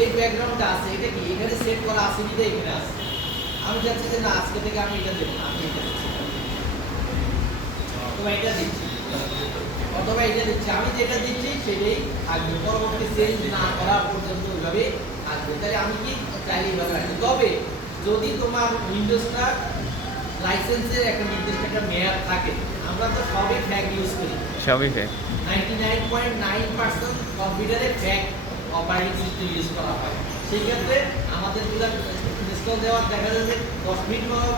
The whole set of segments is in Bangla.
এই ব্যাকগ্রাউন্ডটা আছে, এটা কি এখানে সেট করা আছে কি এখানে আছে। আমি চাচ্ছি যে না আজকে থেকে আমি এটা দেব না, আমি এটা দিচ্ছি অথবা এটা দিচ্ছি অথবা এটা দিচ্ছি, আমি যেটা দিচ্ছি সেটাই থাকবে, পরবর্তী চেঞ্জ না করা পর্যন্ত ওইভাবে থাকবে। তাহলে আমি কি চাইলে এইভাবে রাখি। তবে যদি তোমার উইন্ডোজটা লাইসেন্সের একটা নির্দিষ্ট একটা মেয়াদ থাকে, আমরা তো সবই ফ্যাক ইউজ করি, সবই ফেক। 99.9% কম্পিউটারে ফ্যাক অপারেটিং সিস্টেম ইউজ করা হয়। সেই ক্ষেত্রে আমাদের গুলো ইনস্টল দেওয়ার দেখা যায় যে 10 মিনিট পর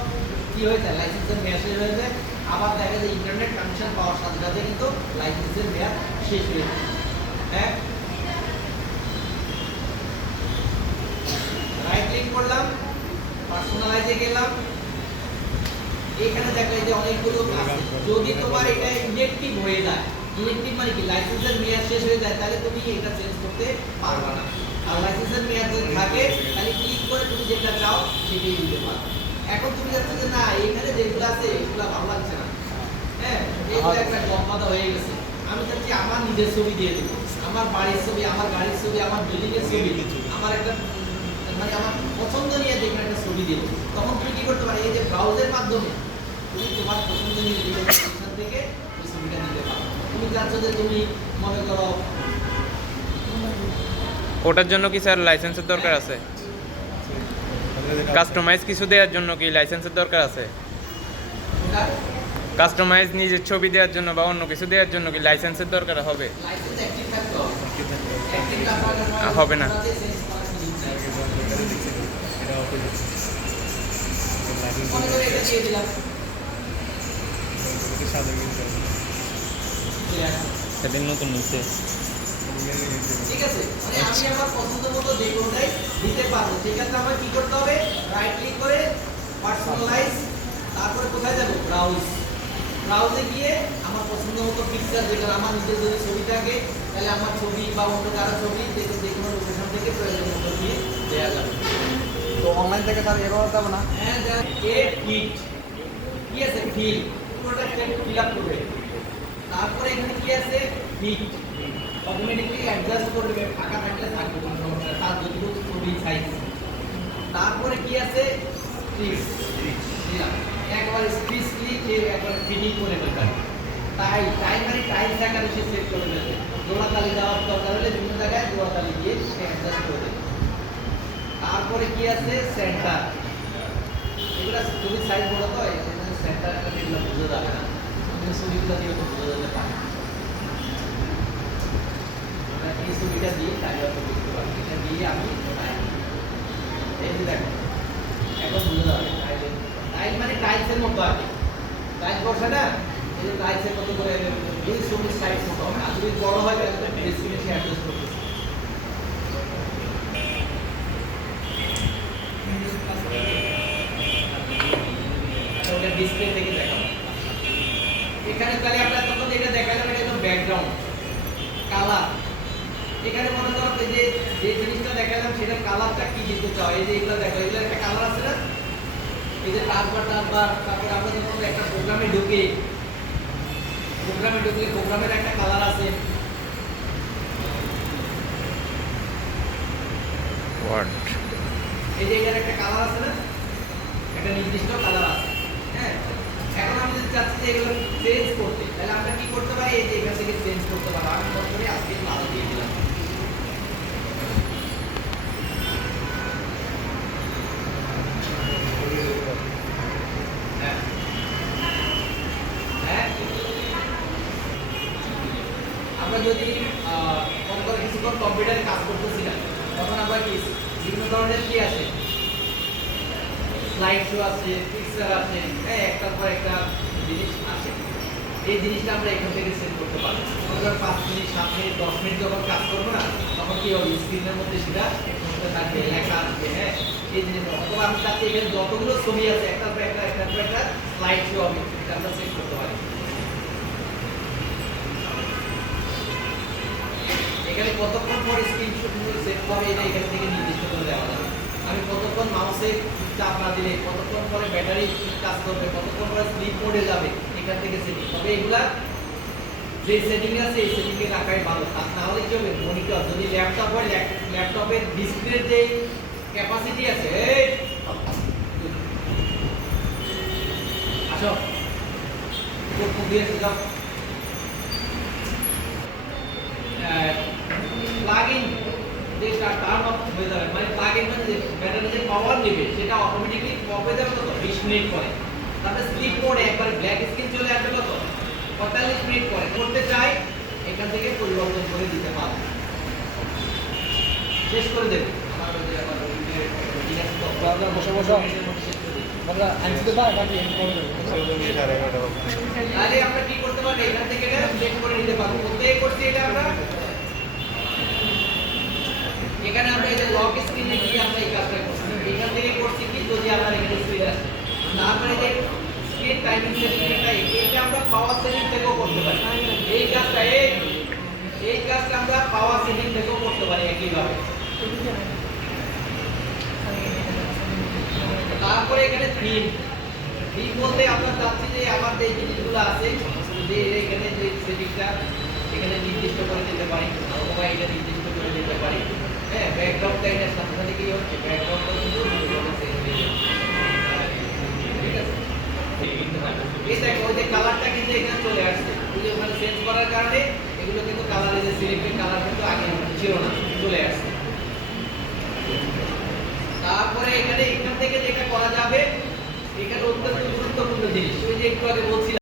কি হয়ে যায়, লাইসেন্সের মেয়াদ শেষ হয়ে যায়। আবার দেখা যায় ইন্টারনেট কানেকশন পাওয়ার সাথে সাথে কিন্তু লাইসেন্সের মেয়াদ শেষ হয়ে যায়। হ্যাঁ, রাইট ক্লিক করলাম, পার্সোনালাইজে গেলাম, এখানে দেখা যায় যে অনেকগুলো আছে। যদি তোমার এটা ইনঅ্যাক্টিভ হয়ে যায়, ইনঅ্যাক্টিভ মানে কি লাইসেন্সের মেয়াদ শেষ হয়ে যায়, তাহলে তুমি এটা চেঞ্জ করতে পারবে না। আর লাইসেন্সের মেয়াদ যদি থাকে তাহলে ক্লিক করে তুমি যেটা চাও সেটাই দিতে পারবে। এখন তুমি যাচ্ছ যে না এখানে যেগুলো আছে এগুলো ভালো লাগছে না, হ্যাঁ এগুলো একটা জম্পাদা হয়ে গেছে, আমি চাচ্ছি আমার নিজের ছবি দিয়ে দেবো, আমার বাড়ির ছবি, আমার গাড়ির ছবি, আমার বিল্ডিং এর ছবি, আমার একটা মানে আমার পছন্দ নিয়ে দেখবেন একটা ছবি দিব। তখন তুমি কি করতে পারো, এই যে ব্রাউজের মাধ্যমে তুমি তোমার পছন্দ নিয়ে এখান থেকে ওই ছবিটা নিতে পারো। তুমি চাচ্ছ যে তুমি মনে করো ওটার জন্য কি স্যার লাইসেন্সের দরকার আছে? কাস্টমাইজ কিছু দেওয়ার জন্য কি লাইসেন্সের দরকার আছে? কাস্টমাইজ নিজের ছবি দেওয়ার জন্য বা অন্য কিছু দেওয়ার জন্য কি লাইসেন্সের দরকার হবে? লাইসেন্স অ্যাক্টিভ থাকতে হবে, অ্যাক্টিভ না থাকলে হবে না। মনে করে এটা দিয়ে দিলাম, সেদিন নতুন নিচ্ছে। ঠিক আছে, মানে আমি আমার পছন্দ মতো যে কোনটাই দিতে পারবো। সেক্ষেত্রে আমার কি করতে হবে, রাইট ক্লিক করে পার্সোনালাইজ, তারপরে কোথায় যাব, ব্রাউজ, ব্রাউজে গিয়ে আমার পছন্দ মতো পিকচার, যেটা আমার নিজের যদি ছবি থাকে তাহলে আমার ছবি বা অন্য কারো ছবি যে কোনো লোকেশন থেকে প্রয়োজন মতো দিয়ে দেওয়া যাবে। তো অনলাইন থেকে তাহলে এভাবে যাবে না? হ্যাঁ, এ ফিট কি আছে, ফিল পুরোটা ফিল আপ করবে। তারপরে এখানে কি আছে, ফিট অটোমেটিক্যালি অ্যাডজাস্ট করবে, ফাঁকা থাকলে থাকবে কোনো সমস্যা, তার যতটুকু ছবি সাইজ। তারপরে কি আছে, স্ট্রিক্স দিলাম, একবার স্ট্রিক্স ক্লিক একবার ফিটিং করে নেবে। তাই মানে টাইম আকারে সে সেট করে নেবে, জোড়াতালি দেওয়ার দরকার হলে বিভিন্ন জায়গায় জোড়াতালি দিয়ে সে অ্যাডজাস্ট করে দেবে। তারপরে কি আছে, সেন্টার, এগুলা যদি সাইজ বড় তো এখানে সেন্টার এগুলো বোঝা যাবে না, কিন্তু ছবিগুলো দিয়ে তো বোঝা যেতে পারে। এই ছবিটা দিয়ে তাহলে অত বুঝতে পারবো, এটা দিয়ে আমি এই যে দেখো এখন বোঝা যাবে টাইল মানে টাইলসের মতো আর কি, টাইলস বসে না, এই যে টাইলসের মতো করে এই ছবির সাইজ ছোট হবে, আর যদি বড় হয় তাহলে ডিসপ্লে সে অ্যাডজাস্ট করতে ডিসপ্লে থেকে দেখাবো। এখানে তাহলে আমরা তখন যেটা দেখালাম এটা একদম ব্যাকগ্রাউন্ড কালার। এখানে মনে করো যে জিনিসটা দেখালাম সেটা কালারটা কি দিতে চাও, এই যে এগুলো দেখো, এগুলো একটা কালার আছে না, এই যে টারবার তারপরে আমরা যখন একটা প্রোগ্রামে ঢুকি, প্রোগ্রামের একটা কালার আছে, এই যে এখানে একটা কালার আছে না, একটা নির্দিষ্ট কালার আছে। হ্যাঁ, এখন আমি যদি চাচ্ছি যে এগুলো চেঞ্জ করতে, তাহলে আমরা কি করতে পারি, এই যে এখান থেকে চেঞ্জ করতে পারবো। আমি মনে করি আজকে লাল দিয়ে দিলাম, আমরা যদি মনে করি কিছুক্ষণ কম্পিউটারে কাজ করতেছি না, তখন আমরা কি বিভিন্ন ধরনের কি আছে, স্লাইড শো আছে, পিকচার আছে, হ্যাঁ একটার পর একটা জিনিস আছে, এই জিনিসটা আমরা এখান থেকে সেট করতে পারবো। মনে করেন 5 মিনিট 7 মিনিট 10 মিনিট যখন কাজ করবো না, তখন কি হবে, স্ক্রিনের মধ্যে সেটা থাকবে, লেখা আসবে। হ্যাঁ, এই জিনিস অথবা আমি চাচ্ছি এখানে যতগুলো ছবি আছে একটার পর একটা স্লাইড শো হবে, এটা আমরা সেট করতে পারি। এখানে কতক্ষণ পরে স্ক্রিনশট সেভ হবে এটা এখান থেকে নির্দিষ্ট করে দেওয়া যাবে। আমি কতক্ষণ মাউসে চাপ না দিলে কতক্ষণ পরে ব্যাটারি কাজ করবে, কতক্ষণ পরে স্লিপ মোডে যাবে, এখান থেকে সেটিং হবে। এগুলা যে সেটিং আছে এই সেটিং এ রাখাই ভালো। তা না হলে কি হবে, মনিটর যদি ল্যাপটপ হয় ল্যাপটপের ডিসপ্লের যে ক্যাপাসিটি আছে, এই আসো কোড দিয়ে যাও। প্লাগইন যে টার্ন অফ হয়ে যাবে, মানে প্লাগইন মানে যে ব্যাটারি যে পাওয়ার নেবে সেটা অটোমেটিক্যালি অফ হয়ে যাবে কত 20 মিনিট পরে। তারপরে স্লিপ মোডে একবার ব্ল্যাক স্ক্রিন চলে আসবে কত 45 মিনিট পরে। করতে চাই এখান থেকে পরিবর্তন করে দিতে পারবো, শেষ করে দেব। আমার ওই যে আবার ওই যে ডিএক্স তো আমরা বসে বসে আমরা আনতে পারি বাকি এন্ড করে দেব। তাহলে আমরা কি করতে পারি, এখান থেকে এটা চেক করে নিতে পারবো। কোথায় করছি এটা আমরা, এখানে আমরা এই যে লক স্ক্রিনে গিয়ে আমরা এই কাজটা করছি। এখান থেকে করছি কি, যদি আমার এখানে স্ক্রিন আছে, তারপরে যে স্ক্রিন টাইমিং সেটিংটা এটা আমরা পাওয়ার সেটিং থেকেও করতে পারি। এই কাজটা এই কাজটা আমরা পাওয়ার সেটিং থেকেও করতে পারি একইভাবে। তারপরে এখানে থিম বলতে আমরা চাচ্ছি যে আমার যে জিনিসগুলো আছে যে এখানে যে সেটিংটা এখানে নির্দিষ্ট করে দিতে পারি, অথবা এটা নির্দিষ্ট করে দিতে পারি। হ্যাঁ, ব্যাকগ্রাউন্ড লাইনের সাথে সাথে কি হচ্ছে, ব্যাকগ্রাউন্ডটা কিন্তু ঠিক আছে। এই দেখো ওই যে কালারটা কিন্তু এখানে চলে আসছে, ওই যে ওখানে চেঞ্জ করার কারণে এগুলো কিন্তু কালারে যে সিলেক্টেড কালার কিন্তু আগে ছিল না, চলে আসছে। তারপরে এখানে এখান থেকে যেটা করা যাবে, এখানে অত্যন্ত গুরুত্বপূর্ণ জিনিস, ওই যে একটু আগে বলছিলাম